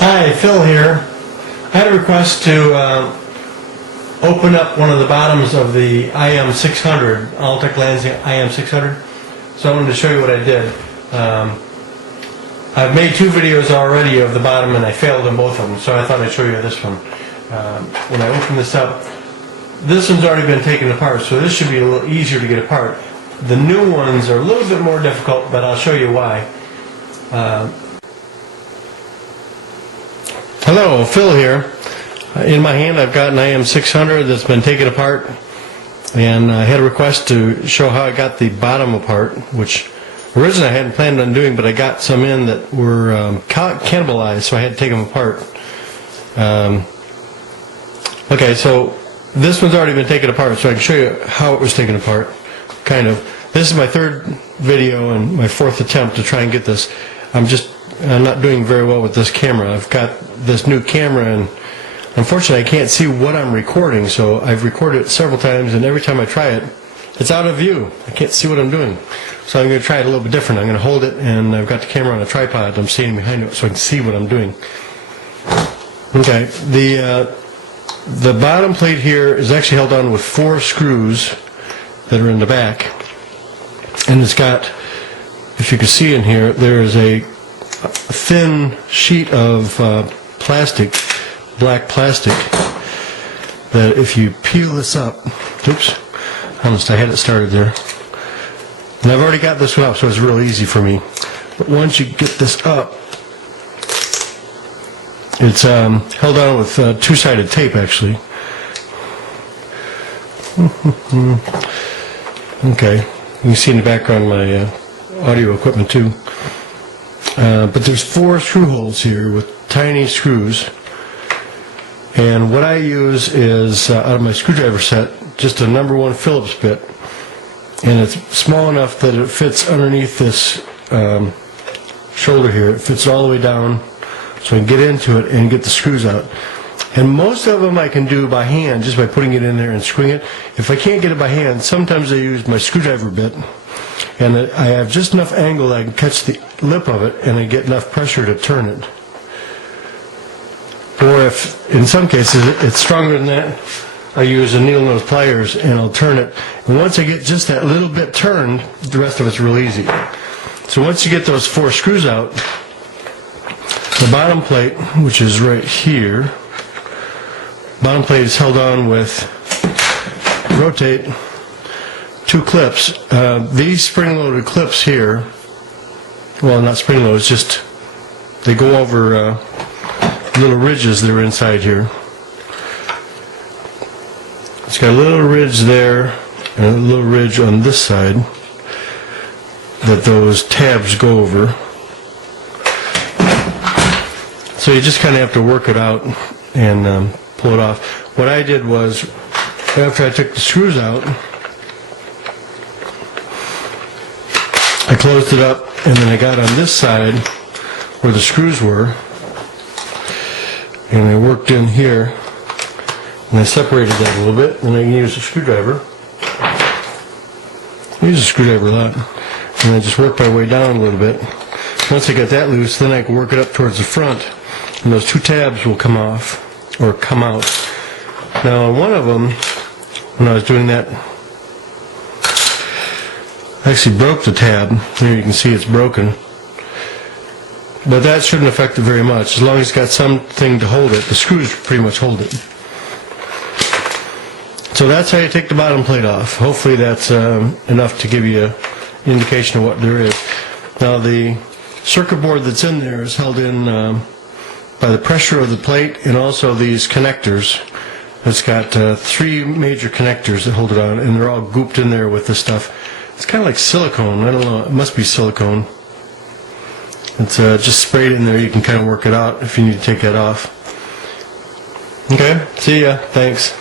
Hi, Phil here. I had a request to open up one of the bottoms of the IM600, Altec-Lansing IM600. So I wanted to show you what I did. I've made 2 videos already of the bottom and I failed in both of them, so I thought I'd show you this one. When I open this up, this one's already been taken apart, so this should be a little easier to get apart. The new ones are a little bit more difficult, but I'll show you why. Hello, Phil here. In my hand I've got an IM600 that's been taken apart, and I had a request to show how I got the bottom apart, which originally I hadn't planned on doing, but I got some in that were cannibalized, so I had to take them apart. Okay, so this one's already been taken apart, so I can show you how it was taken apart, kind of. This is my 3rd video and my 4th attempt to try and get this. I'm not doing very well with this camera. I've got this new camera, and unfortunately I can't see what I'm recording, so I've recorded it several times, and every time I try it, it's out of view. I can't see what I'm doing. So I'm going to try it a little bit different. I'm going to hold it, and I've got the camera on a tripod. I'm standing behind it so I can see what I'm doing. Okay, the bottom plate here is actually held on with 4 screws that are in the back, and it's got, if you can see in here, there is a thin sheet of plastic, black plastic, that if you peel this up, oops, almost I had it started there, and I've already got this one up, so it's real easy for me. But once you get this up, it's held on with 2-sided tape, actually. Okay, you can see in the background my audio equipment too. But there's 4 screw holes here with tiny screws, and what I use is out of my screwdriver set, just a number 1 Phillips bit, and it's small enough that it fits underneath this shoulder here. It fits all the way down, so I can get into it and get the screws out. And most of them I can do by hand, just by putting it in there and screwing it. If I can't get it by hand, sometimes I use my screwdriver bit, and I have just enough angle that I can catch the lip of it, and I get enough pressure to turn it. Or if, in some cases, it's stronger than that, I use a needle nose pliers, and I'll turn it. And once I get just that little bit turned, the rest of it's real easy. So once you get those 4 screws out, the bottom plate, which is right here, bottom plate is held on with, rotate, 2 clips. These spring-loaded clips here, well, not spring-loaded, it's just they go over little ridges that are inside here. It's got a little ridge there and a little ridge on this side that those tabs go over. So you just kind of have to work it out and pull it off. What I did was, after I took the screws out, I closed it up, and then I got on this side where the screws were, and I worked in here, and I separated that a little bit, and I can use a screwdriver. I use a screwdriver a lot, and I just worked my way down a little bit. Once I got that loose, then I can work it up towards the front, and those 2 tabs will come off, or come out. Now on one of them, when I was doing that, I actually broke the tab. Here you can see it's broken. But that shouldn't affect it very much. As long as it's got something to hold it, the screws pretty much hold it. So that's how you take the bottom plate off. Hopefully that's enough to give you an indication of what there is. Now the circuit board that's in there is held in by the pressure of the plate and also these connectors. It's got 3 major connectors that hold it on, and they're all gooped in there with this stuff. It's kind of like silicone. I don't know. It must be silicone. It's just sprayed in there. You can kind of work it out if you need to take that off. Okay. See ya. Thanks.